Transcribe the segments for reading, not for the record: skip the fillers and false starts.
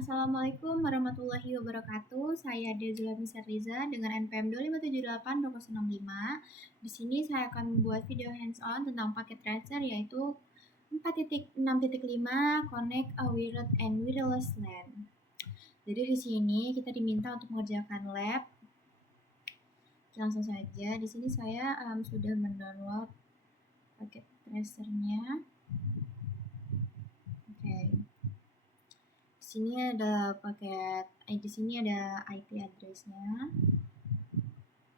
Assalamualaikum warahmatullahi wabarakatuh. Saya Dezula Misariza dengan NPM 2578-2065. Di sini saya akan membuat video hands-on tentang paket tracer yaitu 4.6.5 Connect a Wired and Wireless LAN. Jadi di sini kita diminta untuk mengerjakan lab. Langsung saja. Di sini saya sudah mendownload paket tracernya. Oke. Di sini ada di sini ada IP address-nya.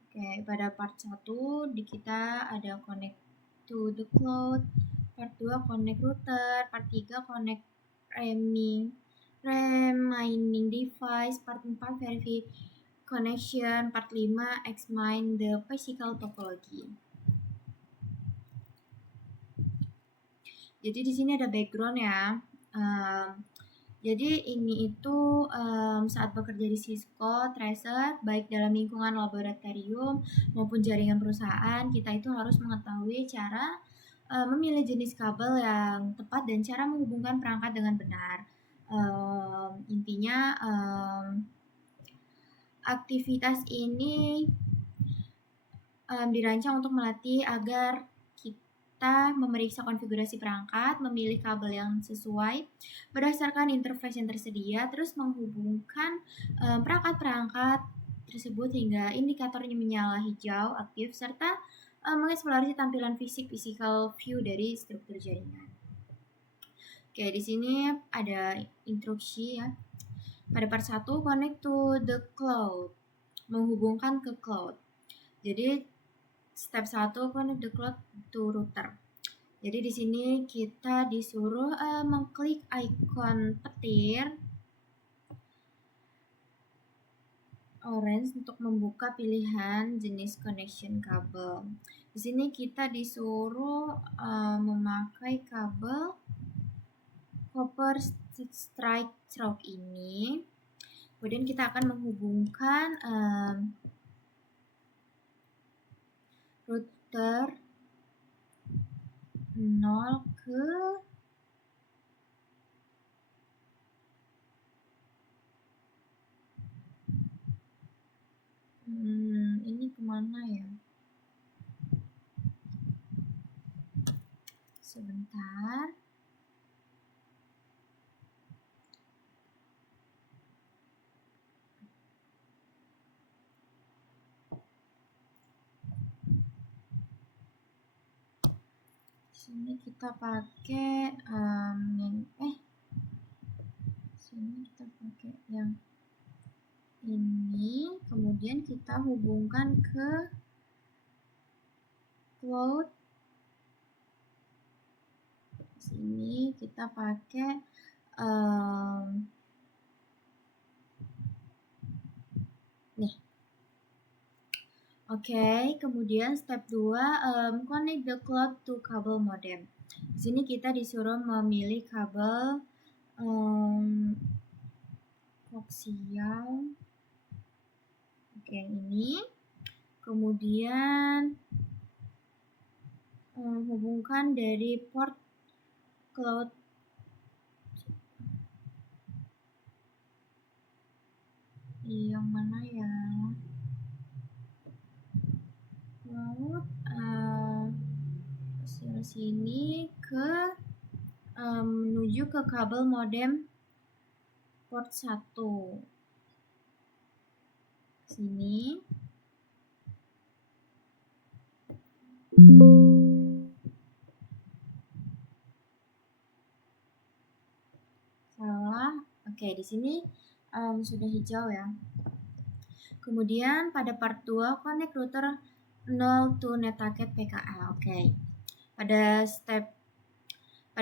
Oke, pada part 1 kita ada connect to the cloud, part 2 connect router, part 3 connect remaining device, part 4 verify connection, part 5 examine the physical topology. Jadi di sini ada background ya. Jadi ini itu saat bekerja di Cisco Tracer, baik dalam lingkungan laboratorium maupun jaringan perusahaan, kita itu harus mengetahui cara memilih jenis kabel yang tepat dan cara menghubungkan perangkat dengan benar. Intinya aktivitas ini dirancang untuk melatih agar kita memeriksa konfigurasi perangkat, memilih kabel yang sesuai berdasarkan interface yang tersedia, terus menghubungkan perangkat-perangkat tersebut hingga indikatornya menyala hijau aktif, serta mengeksplorasi tampilan physical view dari struktur jaringan. Oke, di sini ada instruksi ya. Pada part 1, connect to the cloud, menghubungkan ke cloud. Jadi step 1 connect the cloud to router. Jadi di sini kita disuruh mengklik ikon petir orange untuk membuka pilihan jenis connection kabel. Di sini kita disuruh memakai kabel copper stroke ini. Kemudian kita akan menghubungkan router 0 ke ini kemana ya? Sebentar. Sini kita pakai sini kita pakai yang ini, kemudian kita hubungkan ke cloud. Sini kita pakai nih. Oke, kemudian step 2 connect the cloud to kabel modem. Di sini kita disuruh memilih kabel koaksial. Oke, yang ini. Kemudian hubungkan dari port cloud yang mana ya? Cloud sini ke menuju ke kabel modem port 1. Sini. Salah. Oke, di sini sudah hijau ya. Kemudian pada part 2 connect router 0 to netpacket PKL. Oke. Pada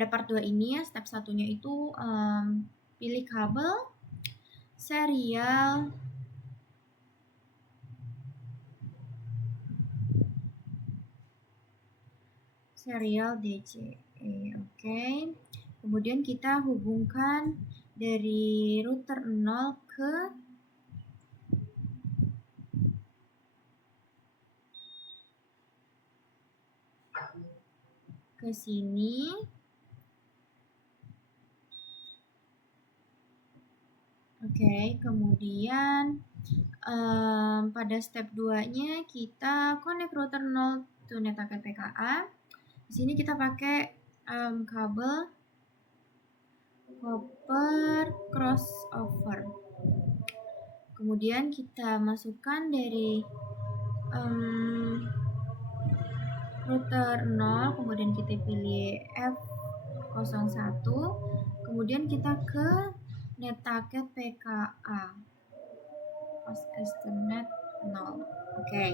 part 2 ini ya, step satunya itu pilih kabel serial DCE. Oke. Kemudian kita hubungkan dari router 0 ke sini. Oke, kemudian pada step 2-nya kita connect router 0 to netpacket PKA. Di sini kita pakai kabel copper crossover. Kemudian kita masukkan dari router 0, kemudian kita pilih F01, kemudian kita ke netpacket PKA pas Ethernet 0. Oke.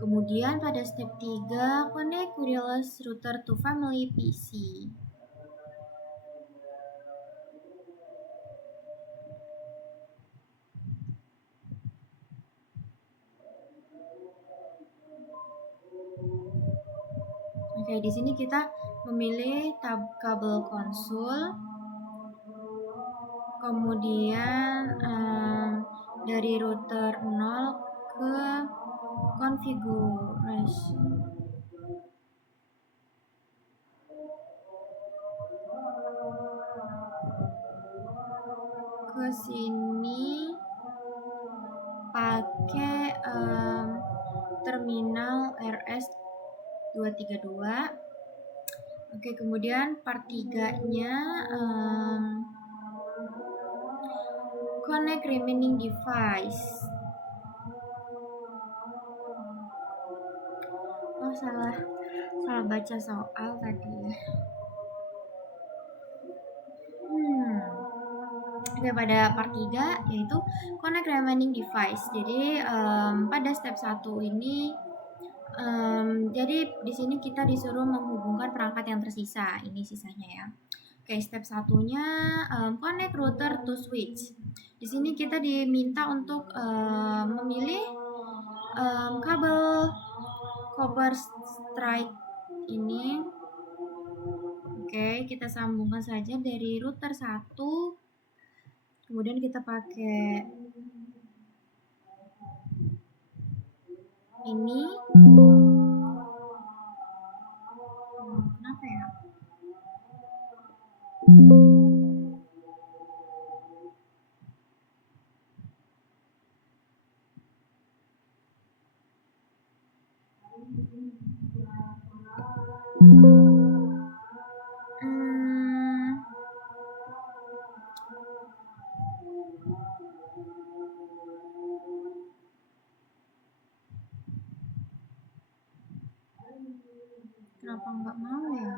Kemudian pada step 3 connect wireless router to family PC. Oke, di sini kita memilih tab kabel konsul, kemudian dari router 0 ke konfigurasi. Ke sini pakai terminal RS232. Oke, kemudian part 3-nya connect remaining device. Oh, salah baca soal tadi ya. Oke, pada part 3 yaitu connect remaining device. Jadi pada step 1 ini jadi di sini kita disuruh menghubungkan perangkat yang tersisa. Ini sisanya ya. Oke, step 1-nya connect router to switch. Di sini kita diminta untuk memilih kabel copper strike ini. Oke, kita sambungkan saja dari router 1. Kemudian kita pakai ini. Kenapa ya? Kenapa nggak mau ya?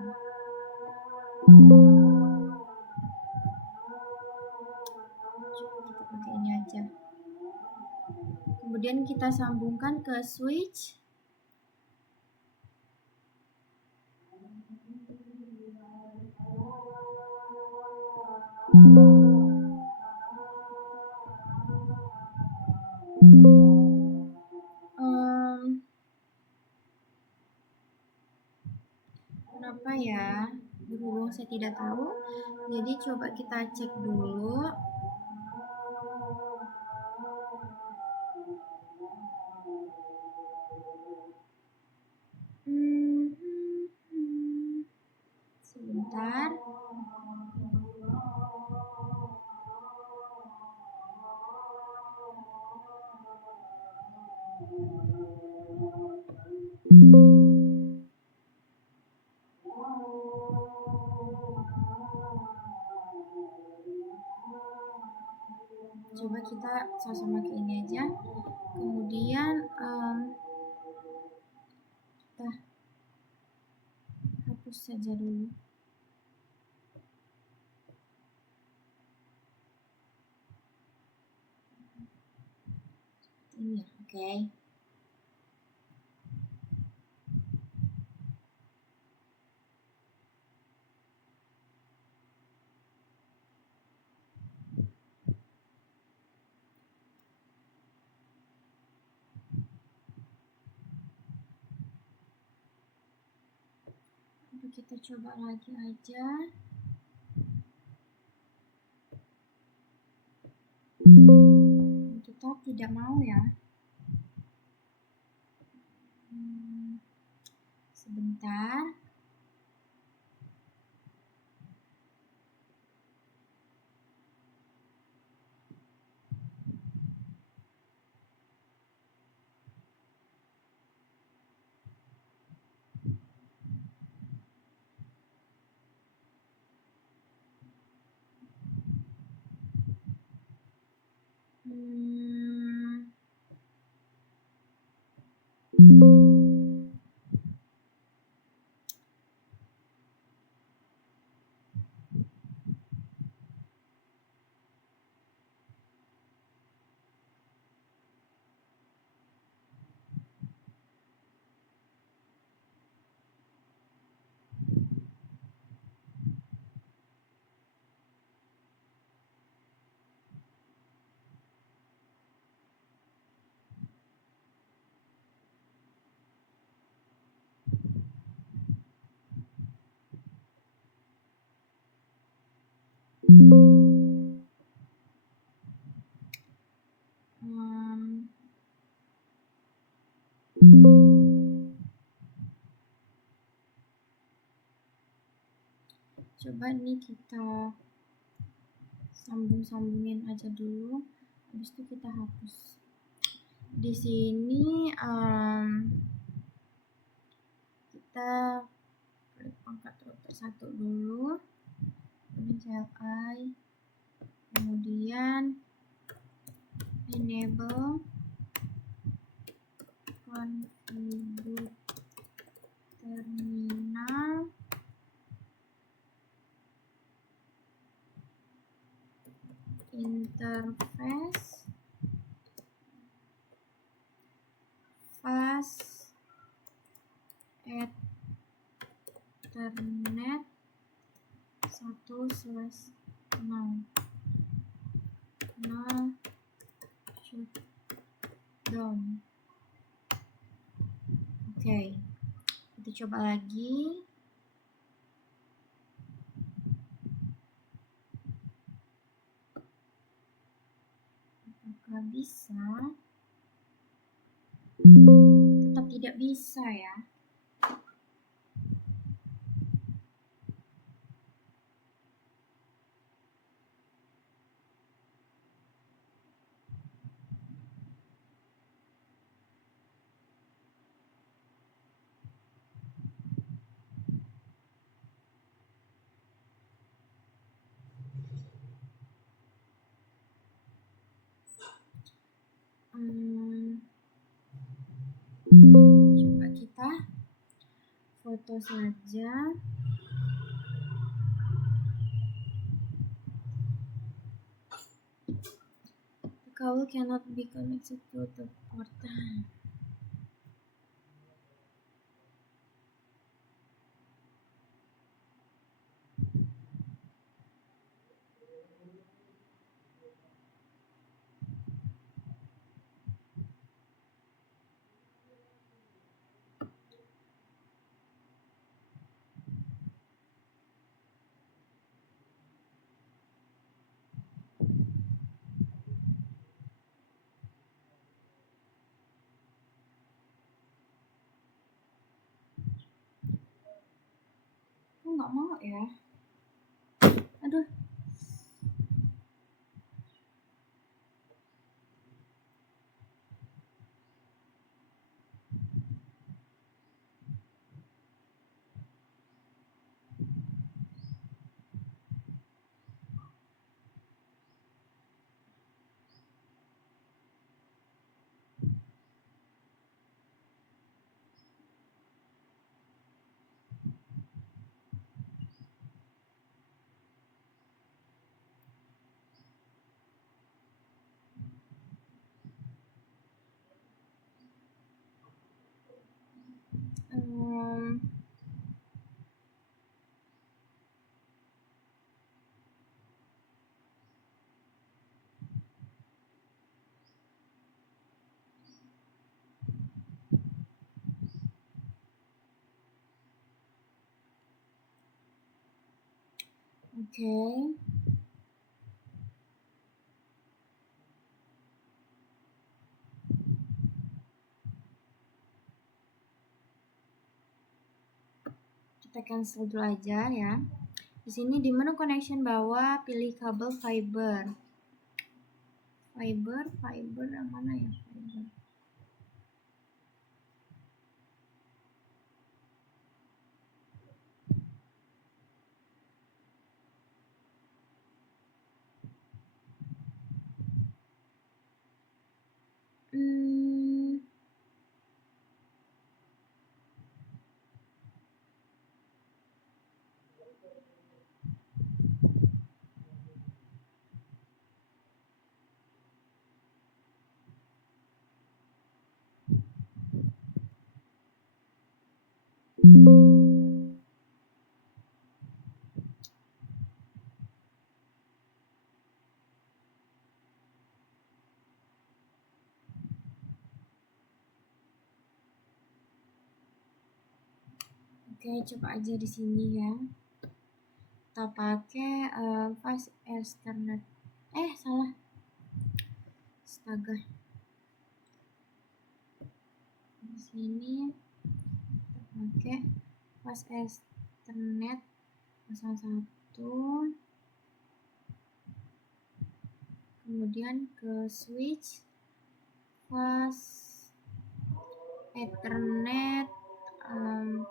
Kita pakai ini aja. Kemudian kita sambungkan ke switch. Kenapa ya? Berhubung saya tidak tahu, jadi coba kita cek dulu. Sebentar. Coba kita sama-sama ke ini aja. Kemudian kita hapus saja dulu. Ini ya, oke. Kita coba lagi aja. Tetap tidak mau ya. Sebentar. Coba nih kita sambungin aja dulu, habis itu kita hapus. Di sini kita klik pangkat router 1 dulu, kemudian CLI, kemudian enable configure terminal, interface, fast Ethernet 1/0 shutdown. Oke, kita coba lagi. Apakah bisa? Tetap tidak bisa ya. Coba kita foto saja. The cable cannot be connected to the port. Nggak mau ya. Aduh. Oke. Kita cancel dulu aja ya. Di sini di menu connection bawah pilih kabel fiber. Fiber yang mana ya? Fiber. Oke, coba aja di sini ya. Kita pakai fast Ethernet. Salah. Astaga. Di sini pakai fast Ethernet 01, kemudian ke switch fast Ethernet 01.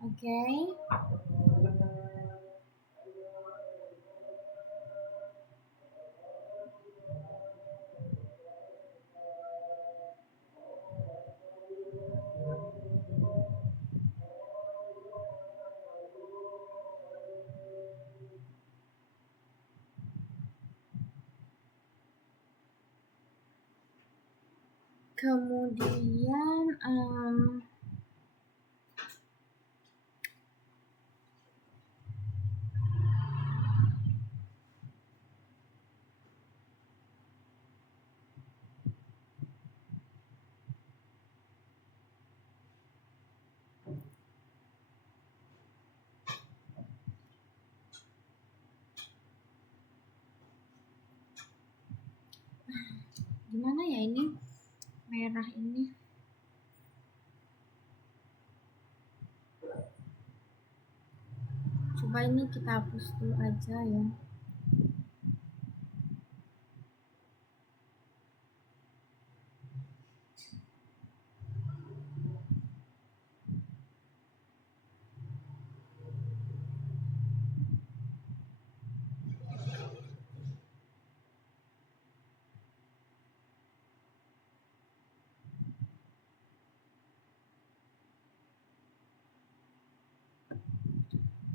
Oke. Kemudian gimana ya ini merah ini? Coba ini kita hapus dulu aja ya.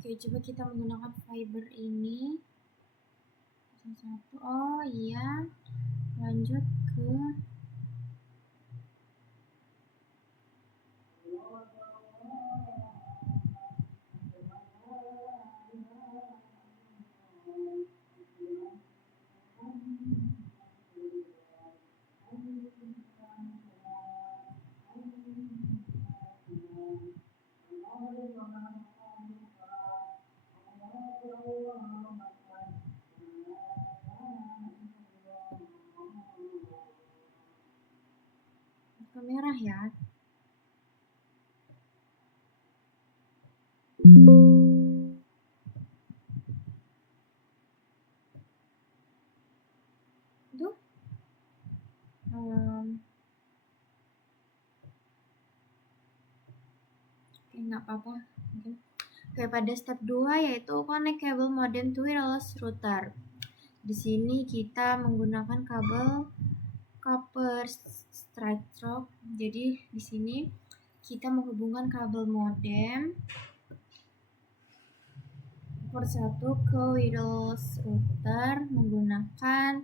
Oke, coba kita menggunakan fiber ini. Satu. Oh iya. Lanjut ke merah ya. Tuh. Oke, nggak apa-apa. Oke, pada step 2 yaitu connect cable modem to wireless router. Di sini kita menggunakan kabel copper straight stroke. Jadi di sini kita menghubungkan kabel modem port 1 ke wireless router menggunakan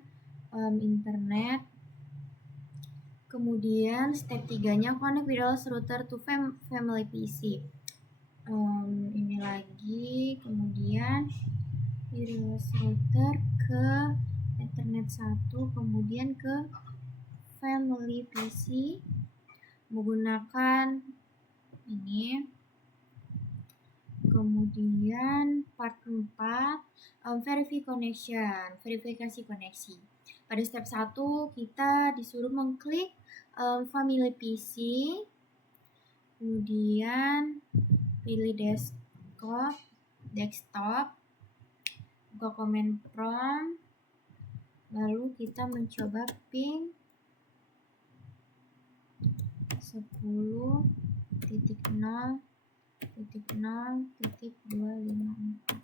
internet. Kemudian step 3-nya connect wireless router to family PC. Ini lagi, kemudian wireless router ke Ethernet 1, kemudian ke family PC menggunakan ini. Kemudian part 4 verifikasi koneksi. Pada step 1 kita disuruh mengklik family PC, kemudian pilih desktop, buka command prompt, lalu kita mencoba ping 10.0.0.254.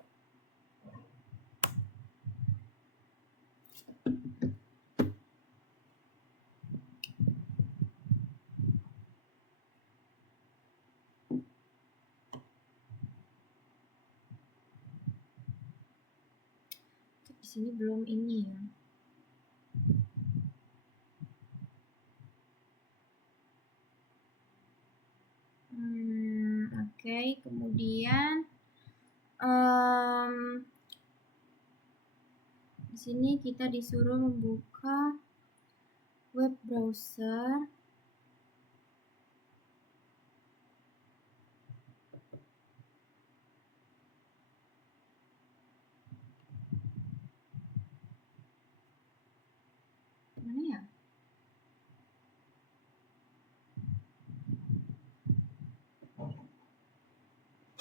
Di sini belum ini ya. Oke, kemudian di sini kita disuruh membuka web browser.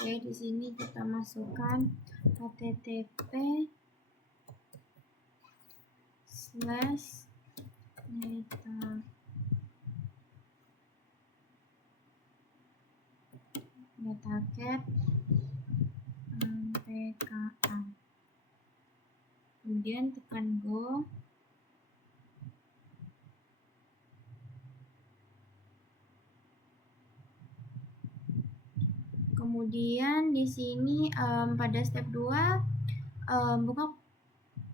Oke, di sini kita masukkan http metacat pka, kemudian tekan go. Kemudian di sini pada step 2 buka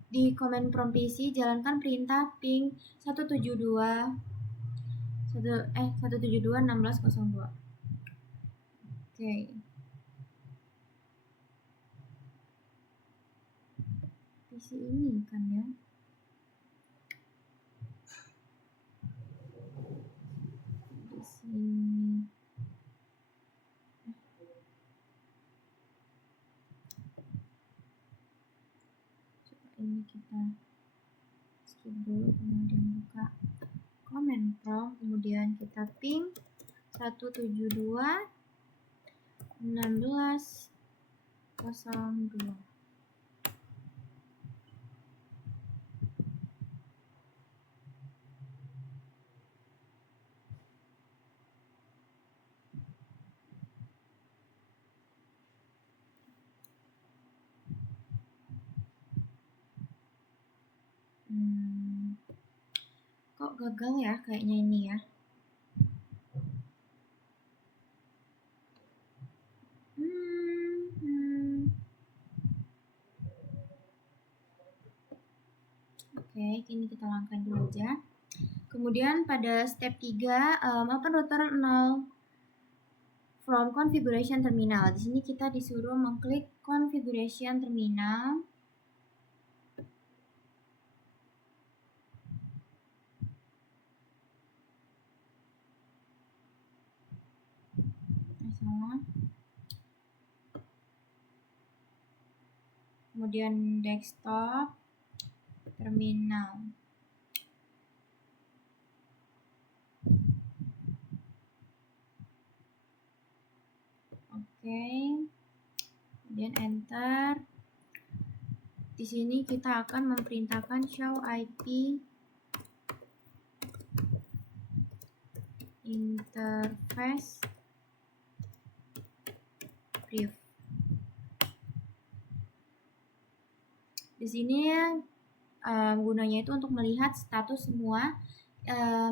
di command prompt PC, jalankan perintah ping 172.16.02. Oke. PC ini kan ya. Di sini. Ini kita skip dulu, kemudian buka command prompt, kemudian kita ping 172.16.02. Kok gagal ya kayaknya ini ya. Oke, kini kita langkah dulu aja. Kemudian pada step 3, open router 0 from configuration terminal. Di sini kita disuruh mengklik configuration terminal. Kemudian desktop terminal. Oke. Kemudian enter. Di sini kita akan memerintahkan show IP interface brief. Di sini gunanya itu untuk melihat status semua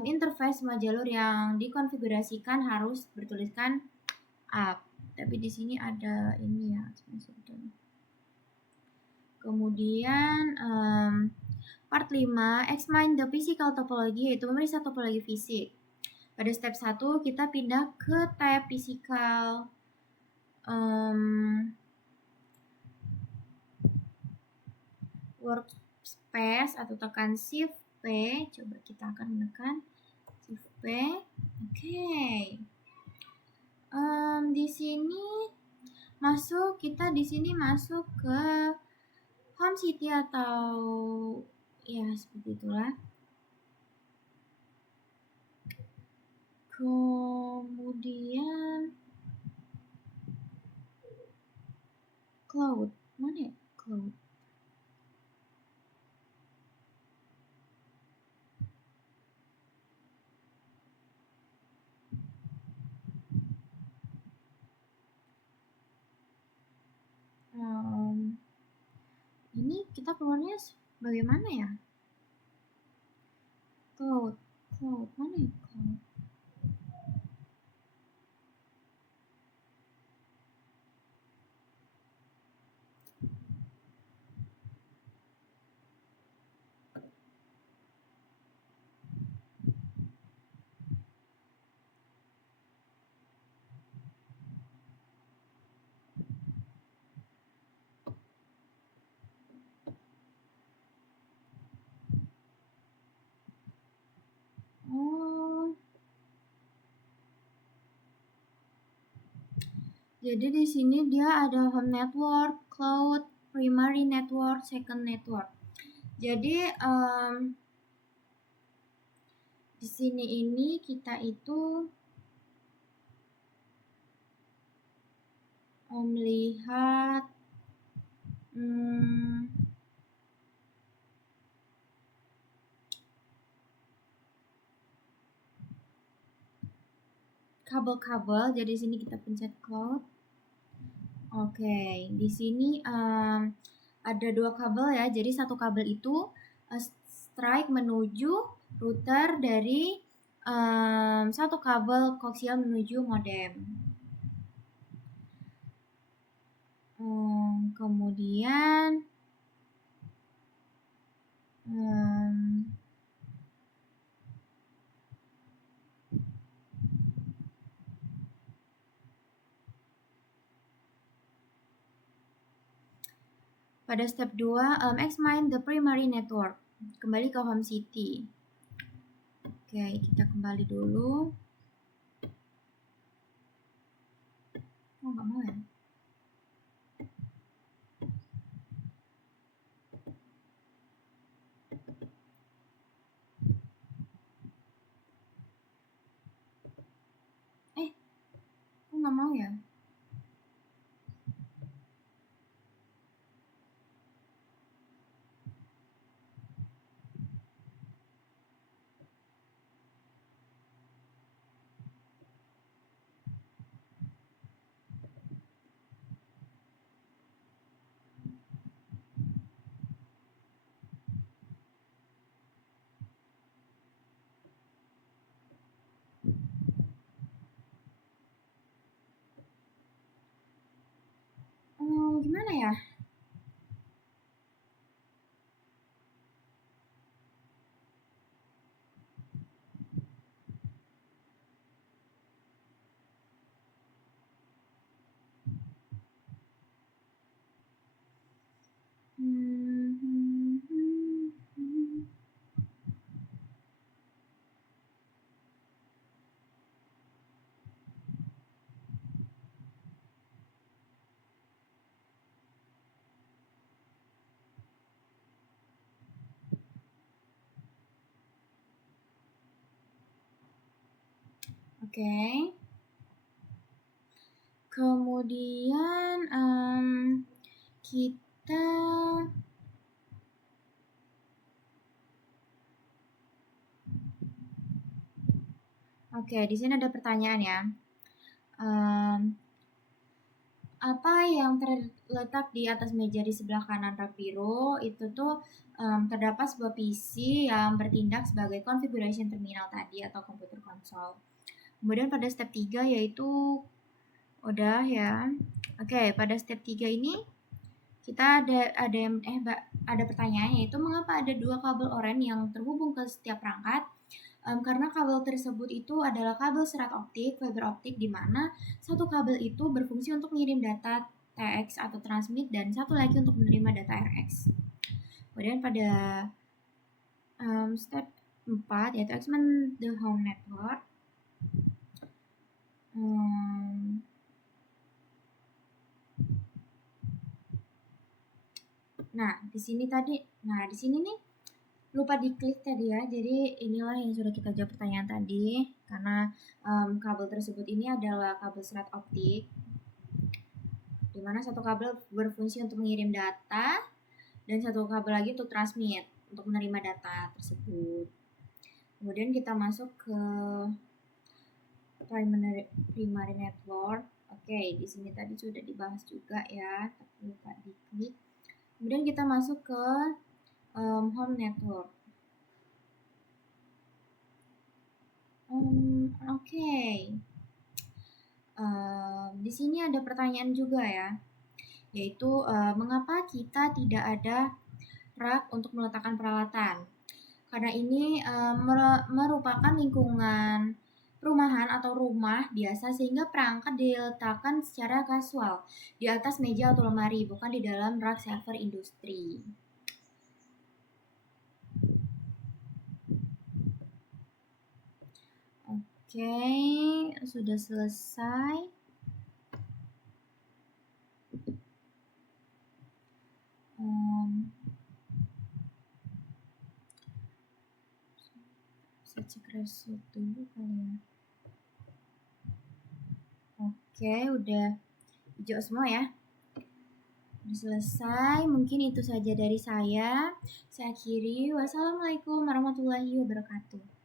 interface semua jalur yang dikonfigurasikan harus bertuliskan up. Tapi di sini ada ini ya. Kemudian part 5, examine the physical topology, yaitu memeriksa topologi fisik. Pada step 1 kita pindah ke tab physical workspace atau tekan shift P. Coba kita akan menekan shift P. Oke. Di sini kita di sini masuk ke home city atau ya seperti itulah. Kemudian cloud, mana ya cloud? Ini kita keluarnya bagaimana ya? Cloud, mana ya cloud? Jadi di sini dia ada home network, cloud, primary network, second network. Jadi di sini ini kita itu lihat kabel-kabel. Jadi sini kita pencet cloud. Oke, di sini ada 2 kabel ya. Jadi satu kabel itu strike menuju router dari satu kabel koaksial menuju modem. Kemudian pada step 2, examine the primary network. Kembali ke home city. Oke, kita kembali dulu. Oh, nggak mau ya? Kok nggak mau ya? Gimana ya? Oke. Kemudian kita Oke, di sini ada pertanyaan ya. Apa yang terletak di atas meja di sebelah kanan rak biru itu tuh terdapat sebuah PC yang bertindak sebagai configuration terminal tadi atau komputer konsol. Kemudian pada step 3 yaitu udah ya. Oke, pada step 3 ini kita ada pertanyaan, yaitu mengapa ada 2 kabel oranye yang terhubung ke setiap perangkat? Karena kabel tersebut itu adalah kabel serat optik, fiber optik, di mana satu kabel itu berfungsi untuk mengirim data TX atau transmit dan satu lagi untuk menerima data RX. Kemudian pada step 4 yaitu examine the home network. Nah, di sini nih lupa diklik tadi ya. Jadi inilah yang sudah kita jawab pertanyaan tadi, karena kabel tersebut ini adalah kabel serat optik, di mana satu kabel berfungsi untuk mengirim data dan satu kabel lagi untuk transmit, untuk menerima data tersebut. Kemudian kita masuk ke primary network. Oke, di sini tadi sudah dibahas juga ya, tapi lupa diklik. Kemudian kita masuk ke home network. Oke. Di sini ada pertanyaan juga ya, yaitu mengapa kita tidak ada rak untuk meletakkan peralatan? Karena ini merupakan lingkungan perumahan atau rumah biasa, sehingga perangkat diletakkan secara kasual di atas meja atau lemari, bukan di dalam rak server industri. Oke, sudah selesai. Saya cek result dulu kali ya. Oke, udah hijau semua ya. Sudah selesai, mungkin itu saja dari saya. Saya akhiri. Wassalamualaikum warahmatullahi wabarakatuh.